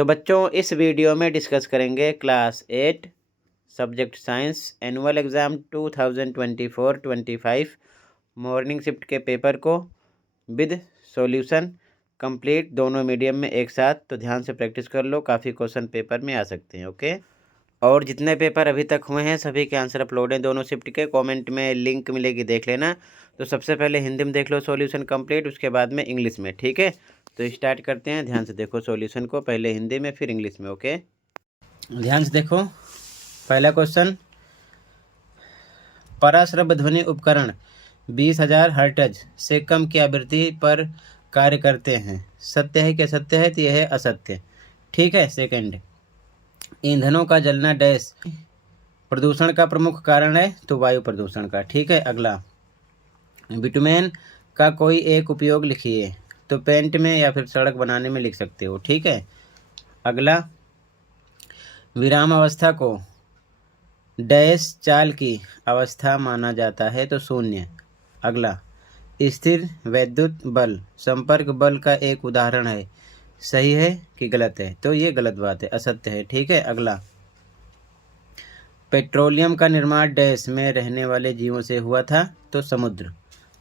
तो बच्चों इस वीडियो में डिस्कस करेंगे class 8 subject science annual exam 2024-25 morning shift के पेपर को विद सॉल्यूशन कंप्लीट दोनों मीडियम में एक साथ। तो ध्यान से प्रैक्टिस कर लो, काफ़ी क्वेश्चन पेपर में आ सकते हैं। ओके, और जितने पेपर अभी तक हुए हैं सभी के आंसर अपलोड हैं दोनों शिफ्ट के। कमेंट में लिंक मिलेगी, देख लेना। तो सबसे पहले हिंदी में देख लो सॉल्यूशन कंप्लीट, उसके बाद में इंग्लिश में। ठीक है, तो स्टार्ट करते हैं। ध्यान से देखो सॉल्यूशन को, पहले हिंदी में फिर इंग्लिश में। ओके, ध्यान से देखो। पहला क्वेश्चन, पराश्रव्य ध्वनि उपकरण 20,000 हर्ट्ज से कम की आवृत्ति पर कार्य करते हैं। सत्य है कि असत्य है? तो यह है असत्य। ठीक है। सेकंड, ईंधनों का जलना डैश प्रदूषण का प्रमुख कारण है, तो वायु प्रदूषण का। ठीक है। अगला, बिटुमेन का कोई एक उपयोग लिखिए, तो पेंट में या फिर सड़क बनाने में लिख सकते हो। ठीक है। अगला, विराम अवस्था को डैश चाल की अवस्था माना जाता है, तो शून्य। अगला, स्थिर वैद्युत बल संपर्क बल का एक उदाहरण है। सही है कि गलत है? तो ये गलत बात है, असत्य है। ठीक है। अगला, पेट्रोलियम का निर्माण डैश में रहने वाले जीवों से हुआ था, तो समुद्र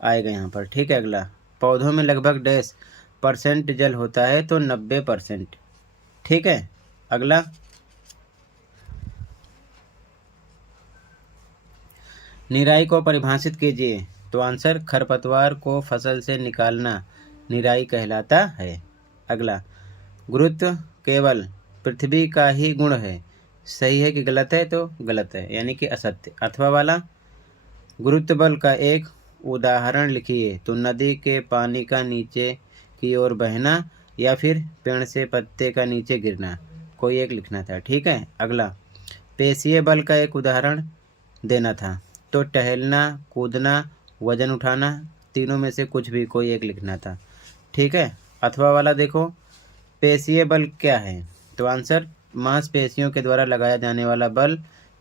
आएगा यहाँ पर। ठीक है। अगला, पौधों में लगभग डैश % जल होता है, तो 90%। ठीक है। अगला, निराई को परिभाषित कीजिए, तो आंसर खरपतवार को फसल से निकालना निराई कहलाता है। अगला, गुरुत्व केवल पृथ्वी का ही गुण है। सही है कि गलत है? तो गलत है, यानी कि असत्य। अथवा वाला, गुरुत्व बल का एक उदाहरण लिखिए, तो नदी के पानी का नीचे की ओर बहना या फिर पेड़ से पत्ते का नीचे गिरना, कोई एक लिखना था। ठीक है। अगला, पेशीय बल का एक उदाहरण देना था, तो टहलना, कूदना, वजन उठाना, तीनों में से कुछ भी कोई एक लिखना था। ठीक है। अथवा वाला देखो, पेशीय बल क्या है? तो आंसर मांसपेशियों के द्वारा लगाया जाने वाला बल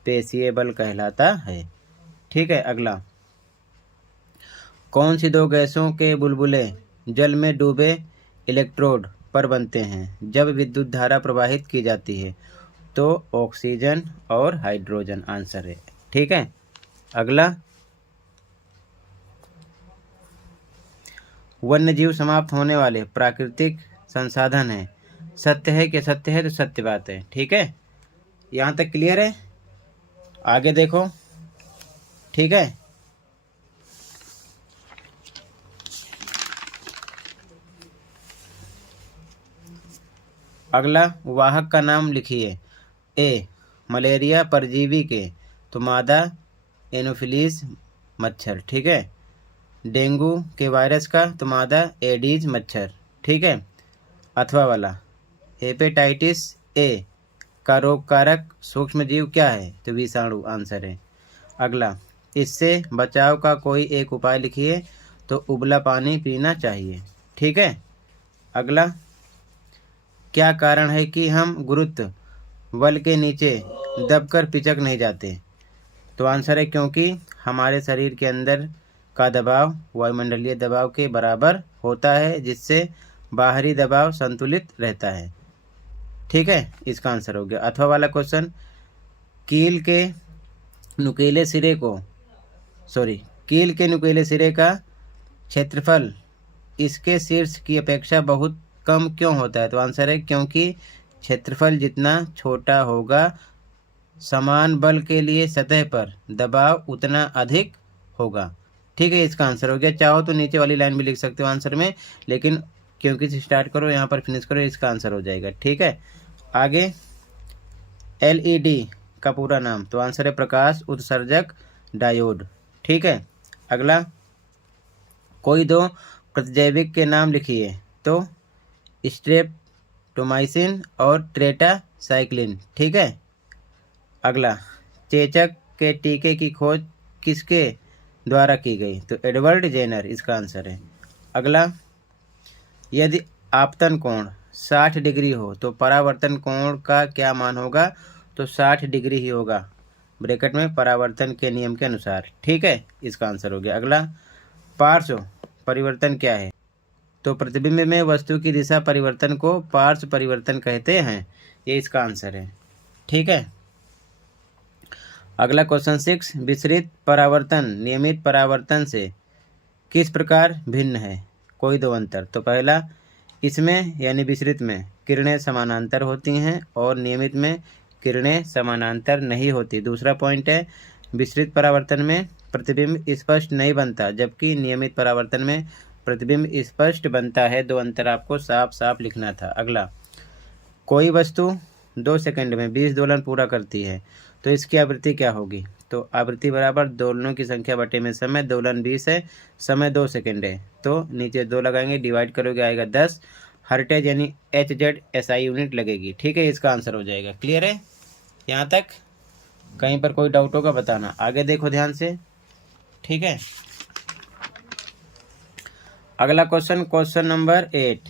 पेशीय बल कहलाता है। ठीक है। अगला, कौन सी दो गैसों के बुलबुले जल में डूबे इलेक्ट्रोड पर बनते हैं जब विद्युत धारा प्रवाहित की जाती है? तो ऑक्सीजन और हाइड्रोजन आंसर है। ठीक है। अगला, वन्यजीव समाप्त होने वाले प्राकृतिक संसाधन है। सत्य है कि असत्य है? तो सत्य बात है। ठीक है। यहाँ तक क्लियर है? आगे देखो। ठीक है। अगला, वाहक का नाम लिखिए। ए, मलेरिया परजीवी के, तो मादा एनोफिलीज मच्छर। ठीक है। डेंगू के वायरस का, तो मादा एडीज मच्छर। ठीक है। अथवा वाला, हेपेटाइटिस ए का रोग कारक सूक्ष्मजीव क्या है? तो विषाणु आंसर है। अगला, इससे बचाव का कोई एक उपाय लिखिए, तो उबला पानी पीना चाहिए। ठीक है। अगला, क्या कारण है कि हम गुरुत्व बल के नीचे दबकर पिचक नहीं जाते? तो आंसर है क्योंकि हमारे शरीर के अंदर का दबाव वायुमंडलीय दबाव के बराबर होता है, जिससे बाहरी दबाव संतुलित रहता है। ठीक है, इसका आंसर हो गया। अथवा वाला क्वेश्चन, कील के नुकीले सिरे का क्षेत्रफल इसके शीर्ष की अपेक्षा बहुत कम क्यों होता है? तो आंसर है क्योंकि क्षेत्रफल जितना छोटा होगा समान बल के लिए सतह पर दबाव उतना अधिक होगा। ठीक है, इसका आंसर हो गया। चाहो तो नीचे वाली लाइन भी लिख सकते हो आंसर में, लेकिन क्योंकि स्टार्ट करो यहाँ पर फिनिश करो, इसका आंसर हो जाएगा। ठीक है। आगे, LED का पूरा नाम, तो आंसर है प्रकाश उत्सर्जक डायोड। ठीक है। अगला, कोई दो प्रतिजैविक के नाम लिखिए, तो स्ट्रेप्टोमाइसिन और टेट्रासाइक्लिन। ठीक है। अगला, चेचक के टीके की खोज किसके द्वारा की गई? तो एडवर्ड जेनर इसका आंसर है। अगला, यदि आपतन कोण 60 डिग्री हो तो परावर्तन कोण का क्या मान होगा? तो 60 डिग्री ही होगा, ब्रैकेट में परावर्तन के नियम के अनुसार। ठीक है, इसका आंसर हो गया। अगला, पार्श्व परिवर्तन क्या है? तो प्रतिबिंब में वस्तु की दिशा परिवर्तन को पार्श्व परिवर्तन कहते हैं। ये इसका आंसर है। ठीक है। अगला क्वेश्चन 6, विसरित परावर्तन नियमित परावर्तन से किस प्रकार भिन्न है? कोई दो अंतर। तो पहला, इसमें यानी विसरित में किरणें समानांतर होती हैं और नियमित में किरणें समानांतर नहीं होती। दूसरा पॉइंट है, विसरित परावर्तन में प्रतिबिंब स्पष्ट नहीं बनता, जबकि नियमित परावर्तन में प्रतिबिंब स्पष्ट बनता है। दो अंतर आपको साफ साफ लिखना था। अगला, कोई वस्तु 2 सेकंड में 20 दोलन पूरा करती है, तो इसकी आवृत्ति क्या होगी? तो आवृत्ति बराबर दोलनों की संख्या बटे में समय, दोलन 20 है, समय 2 सेकंड है, तो नीचे 2 लगाएंगे, डिवाइड करोगे आएगा 10। हर्टेज यानी HZ/SI यूनिट लगेगी। ठीक है, इसका आंसर हो जाएगा। क्लियर है यहाँ तक? कहीं पर कोई डाउट होगा बताना। आगे देखो ध्यान से। ठीक है, अगला क्वेश्चन, क्वेश्चन नंबर 8,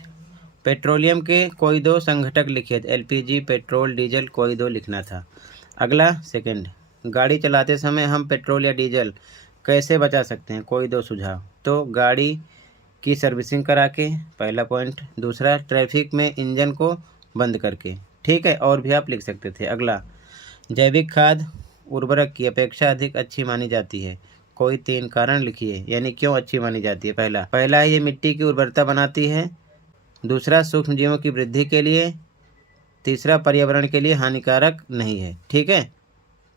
पेट्रोलियम के कोई दो संघटक लिखिए। LPG, पेट्रोल, डीजल, कोई दो लिखना था। अगला सेकंड, गाड़ी चलाते समय हम पेट्रोल या डीजल कैसे बचा सकते हैं? कोई दो सुझाव। तो गाड़ी की सर्विसिंग करा के, पहला पॉइंट। दूसरा, ट्रैफिक में इंजन को बंद करके। ठीक है, और भी आप लिख सकते थे। अगला, जैविक खाद उर्वरक की अपेक्षा अधिक अच्छी मानी जाती है। कोई 3 कारण लिखिए, यानी क्यों अच्छी मानी जाती है। पहला ये मिट्टी की उर्वरता बनाती है। दूसरा, सूक्ष्म जीवों की वृद्धि के लिए। तीसरा, पर्यावरण के लिए हानिकारक नहीं है। ठीक है,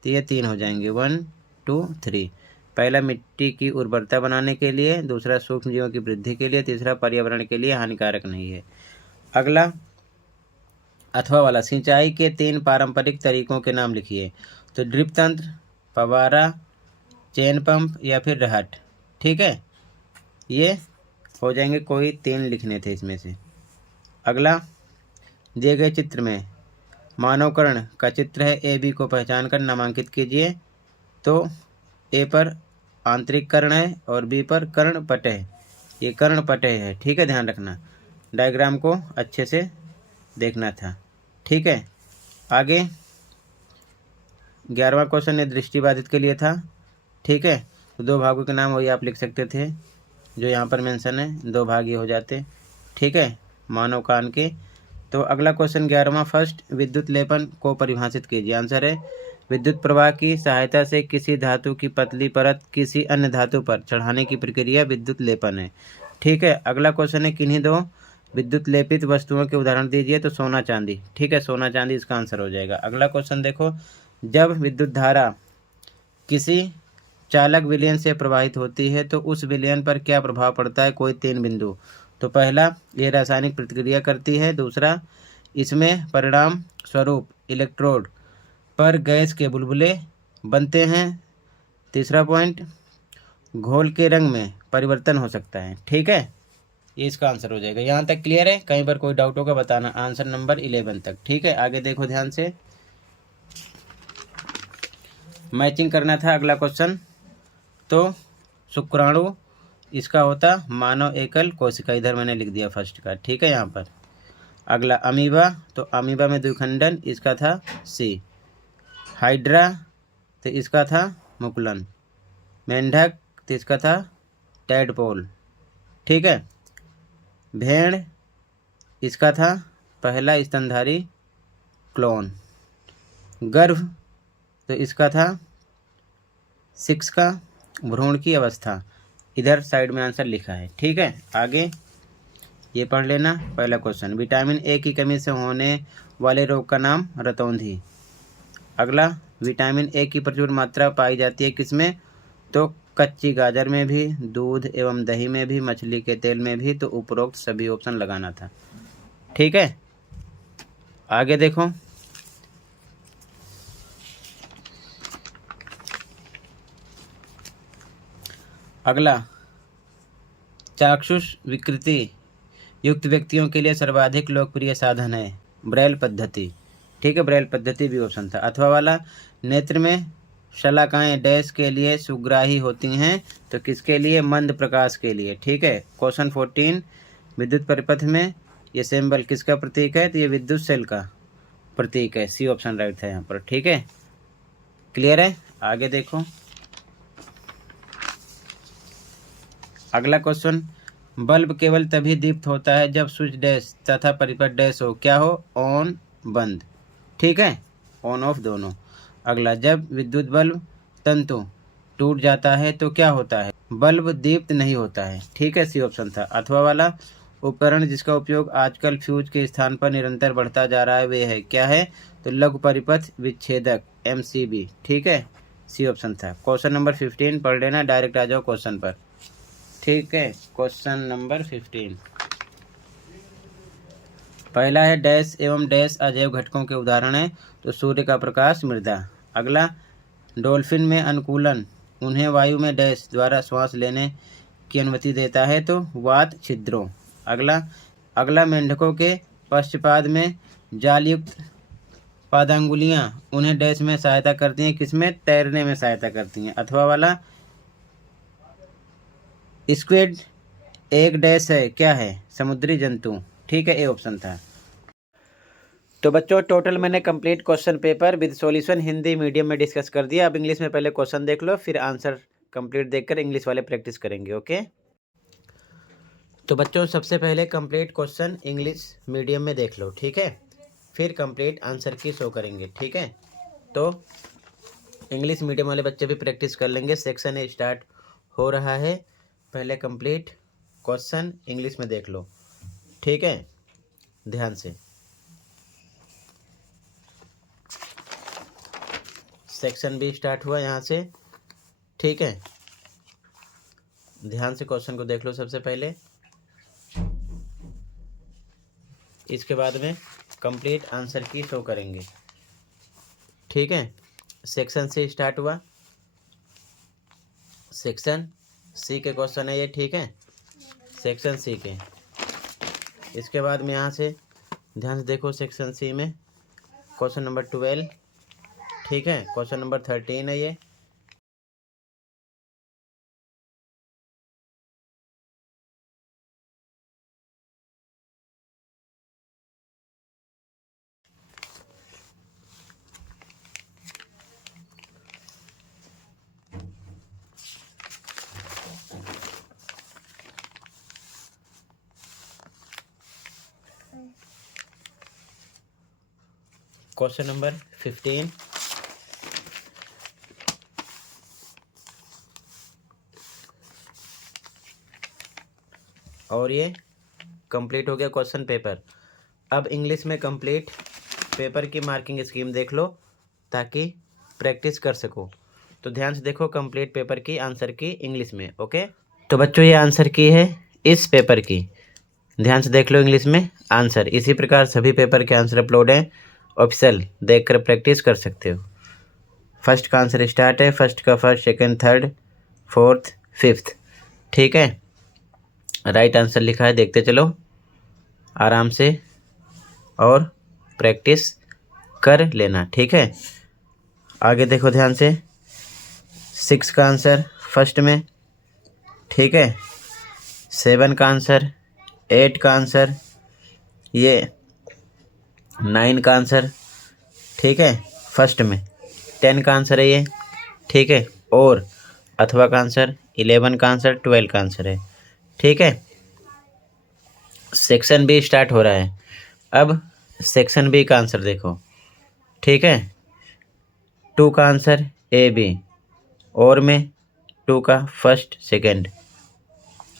तो ये 3 हो जाएंगे, 1 2 3। पहला मिट्टी की उर्वरता बनाने के लिए, दूसरा सूक्ष्म जीवों की वृद्धि के लिए, तीसरा पर्यावरण के लिए हानिकारक नहीं है। अगला, अथवा वाला, सिंचाई के 3 पारंपरिक तरीकों के नाम लिखिए। तो ड्रिप तंत्र, फव्वारा, चेन पंप या फिर रहट। ठीक है, ये हो जाएंगे, कोई 3 लिखने थे इसमें से। अगला, दिए गए चित्र में मानवकर्ण का चित्र है। AB को पहचान कर नामांकित कीजिए। तो A पर आंतरिक कर्ण है और B पर कर्ण पटह। ये कर्ण पटह है। ठीक है, ध्यान रखना, डायग्राम को अच्छे से देखना था। ठीक है, आगे 11वां क्वेश्चन ये दृष्टिबाधित के लिए था। ठीक है, तो 2 भागों के नाम वही आप लिख सकते थे जो यहाँ पर मेंशन है, 2 भाग ये हो जाते। ठीक है, मानव कान के। तो अगला क्वेश्चन 11वां, फर्स्ट, विद्युत लेपन को परिभाषित कीजिए। आंसर है, विद्युत प्रवाह की सहायता से किसी धातु की पतली परत किसी अन्य धातु पर चढ़ाने की प्रक्रिया विद्युत लेपन है। ठीक है, अगला क्वेश्चन है, किन्हीं 2 विद्युत लेपित वस्तुओं के उदाहरण दीजिए। तो सोना चांदी। ठीक है, सोना चांदी इसका आंसर हो जाएगा। अगला क्वेश्चन देखो, जब विद्युत धारा किसी चालक विलयन से प्रवाहित होती है तो उस विलयन पर क्या प्रभाव पड़ता है? कोई 3 बिंदु। तो पहला, ये रासायनिक प्रतिक्रिया करती है। दूसरा, इसमें परिणाम स्वरूप इलेक्ट्रोड पर गैस के बुलबुले बनते हैं। तीसरा पॉइंट, घोल के रंग में परिवर्तन हो सकता है। ठीक है, ये इसका आंसर हो जाएगा। यहाँ तक क्लियर है? कहीं पर कोई डाउट होगा बताना। आंसर नंबर 11 तक। ठीक है, आगे देखो ध्यान से, मैचिंग करना था अगला क्वेश्चन। तो शुक्राणु इसका होता मानव एकल कोशिका, इधर मैंने लिख दिया फर्स्ट का। ठीक है, यहाँ पर। अगला अमीबा, तो अमीबा में द्विखंडन, इसका था C। हाइड्रा, तो इसका था मुकुलन। मेंढक, तो इसका था टैडपोल। ठीक है, भेड़, इसका था पहला स्तनधारी क्लोन। गर्भ, तो इसका था 6 का भ्रूण की अवस्था। इधर साइड में आंसर लिखा है। ठीक है, आगे ये पढ़ लेना। पहला क्वेश्चन, विटामिन A की कमी से होने वाले रोग का नाम? रतौंधी। अगला, विटामिन A की प्रचुर मात्रा पाई जाती है किसमें? तो कच्ची गाजर में भी, दूध एवं दही में भी, मछली के तेल में भी। तो उपरोक्त सभी ऑप्शन लगाना था। ठीक है, आगे देखो, अगला, चाक्षुष विकृति युक्त व्यक्तियों के लिए सर्वाधिक लोकप्रिय साधन है ब्रेल पद्धति। ठीक है, ब्रेल पद्धति भी ऑप्शन था। अथवा वाला, नेत्र में शलाकाएं डैश के लिए सुग्राही होती हैं। तो किसके लिए? मंद प्रकाश के लिए। ठीक है, क्वेश्चन 14, विद्युत परिपथ में ये सिंबल किसका प्रतीक है? तो ये विद्युत सेल का प्रतीक है। C ऑप्शन राइट था यहाँ पर। ठीक है, क्लियर है? आगे देखो, अगला क्वेश्चन, बल्ब केवल तभी दीप्त होता है जब स्विच डैश तथा परिपथ डैश हो। क्या हो? ऑन बंद। ठीक है, ऑन ऑफ दोनों। अगला, जब विद्युत बल्ब तंतु टूट जाता है तो क्या होता है? बल्ब दीप्त नहीं होता है। ठीक है, सी ऑप्शन था। अथवा वाला, उपकरण जिसका उपयोग आजकल फ्यूज के स्थान पर निरंतर बढ़ता जा रहा है वे है। क्या है? तो लघु परिपथ विच्छेदक, MCB। ठीक है, सी ऑप्शन था। क्वेश्चन नंबर 15 पढ़ लेना, डायरेक्ट आ जाओ क्वेश्चन पर। ठीक है, क्वेश्चन नंबर 15 पहला है डैश एवं डैश अजैव घटकों के उदाहरण है। तो सूर्य का प्रकाश, मृदा। अगला, डॉल्फिन में अनुकूलन उन्हें वायु में डैश द्वारा श्वास लेने की अनुमति देता है। तो वात छिद्रों। अगला मेंढकों के पश्चपाद में जालयुक्त पादांगुलियां उन्हें डैश में सहायता करती हैं, किसमें? तैरने में सहायता करती हैं। अथवा वाला, स्क्विड एक डैश है, क्या है? समुद्री जंतु। ठीक है, ए ऑप्शन था। तो बच्चों टोटल मैंने complete question paper with solution Hindi medium में डिस्कस कर दिया। अब इंग्लिश में पहले क्वेश्चन देख लो, फिर आंसर कंप्लीट देखकर इंग्लिश वाले प्रैक्टिस करेंगे। ओके, तो बच्चों सबसे पहले कंप्लीट क्वेश्चन इंग्लिश मीडियम में देख लो। ठीक है, फिर कंप्लीट आंसर की शो करेंगे। ठीक है, तो इंग्लिश मीडियम वाले बच्चे भी प्रैक्टिस कर लेंगे। सेक्शन स्टार्ट हो रहा है, पहले कंप्लीट क्वेश्चन इंग्लिश में देख लो। ठीक है, ध्यान से। सेक्शन भी स्टार्ट हुआ यहाँ से। ठीक है, ध्यान से क्वेश्चन को देख लो सबसे पहले, इसके बाद में कंप्लीट आंसर की शो करेंगे। ठीक है, सेक्शन से स्टार्ट हुआ, सेक्शन सी के क्वेश्चन है ये। ठीक है, सेक्शन सी के। इसके बाद में यहाँ से ध्यान से देखो, सेक्शन सी में क्वेश्चन नंबर 12। ठीक है, क्वेश्चन नंबर 13 है ये। क्वेश्चन नंबर 15 और ये कंप्लीट हो गया क्वेश्चन पेपर। अब इंग्लिश में कंप्लीट पेपर की मार्किंग स्कीम देख लो ताकि प्रैक्टिस कर सको। तो ध्यान से देखो कंप्लीट पेपर की आंसर की इंग्लिश में। ओके, तो बच्चों ये आंसर की है इस पेपर की, ध्यान से देख लो इंग्लिश में आंसर। इसी प्रकार सभी पेपर के आंसर अपलोड हैं, ऑफिशियल देखकर प्रैक्टिस कर सकते हो। फर्स्ट का आंसर स्टार्ट है, फर्स्ट का first, second, third, fourth, fifth. ठीक है, राइट आंसर लिखा है, देखते चलो आराम से और प्रैक्टिस कर लेना। ठीक है, आगे देखो ध्यान से, 6 का आंसर फर्स्ट में। ठीक है, 7 का आंसर, 8 का आंसर, ये 9 का आंसर। ठीक है, फर्स्ट में 10 का आंसर है ये। ठीक है, और अथवा का आंसर 11 का आंसर, 12 का आंसर है। ठीक है, सेक्शन बी स्टार्ट हो रहा है। अब सेक्शन बी का आंसर देखो। ठीक है, 2 का आंसर AB, और में 2 का फर्स्ट, सेकंड,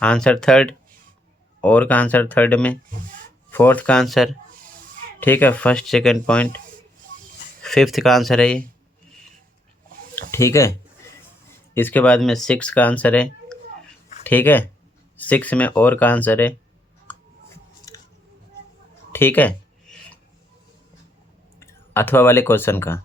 आंसर थर्ड, और का आंसर थर्ड में, फोर्थ का आंसर। ठीक है, फर्स्ट सेकंड पॉइंट, फिफ्थ का आंसर है ये। ठीक है, इसके बाद में 6 का आंसर है। ठीक है, 6 में और का आंसर है। ठीक है, अथवा वाले क्वेश्चन का।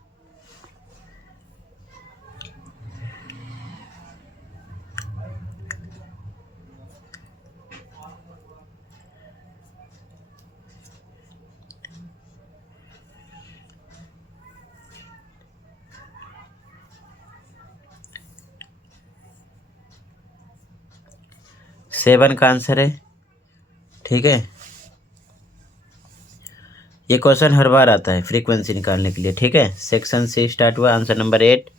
सेवन का आंसर है। ठीक है, ये क्वेश्चन हर बार आता है फ्रीक्वेंसी निकालने के लिए। ठीक है, सेक्शन से स्टार्ट हुआ, आंसर नंबर 8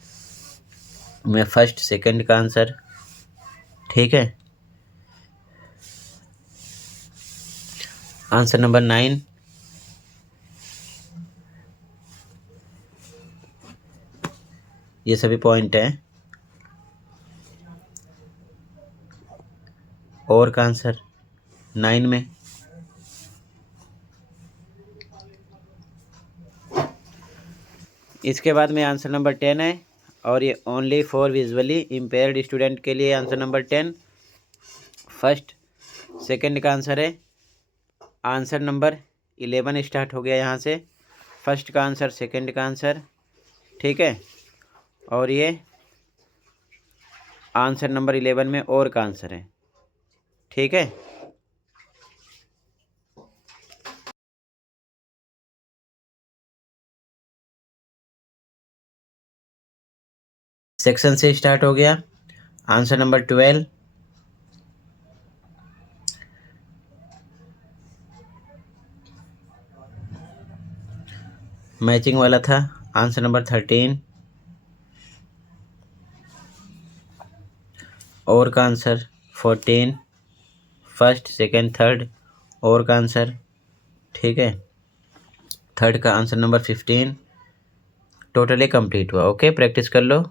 में फर्स्ट सेकंड का आंसर। ठीक है, आंसर नंबर 9। ये सभी पॉइंट हैं। और का आंसर 9 में। इसके बाद में आंसर नंबर 10 है और ये only for visually impaired student के लिए आंसर नंबर 10। फर्स्ट सेकंड का आंसर है। आंसर नंबर 11 स्टार्ट हो गया यहाँ से। फर्स्ट का आंसर, सेकंड का आंसर, ठीक है। और ये आंसर नंबर 11 में और का आंसर है, ठीक है। सेक्शन से स्टार्ट हो गया। आंसर नंबर 12, मैचिंग वाला था। आंसर नंबर 13, और का आंसर 14। फर्स्ट सेकंड थर्ड और का आंसर, ठीक है। थर्ड का आंसर नंबर 15 टोटली कंप्लीट हुआ। ओके, प्रैक्टिस कर लो।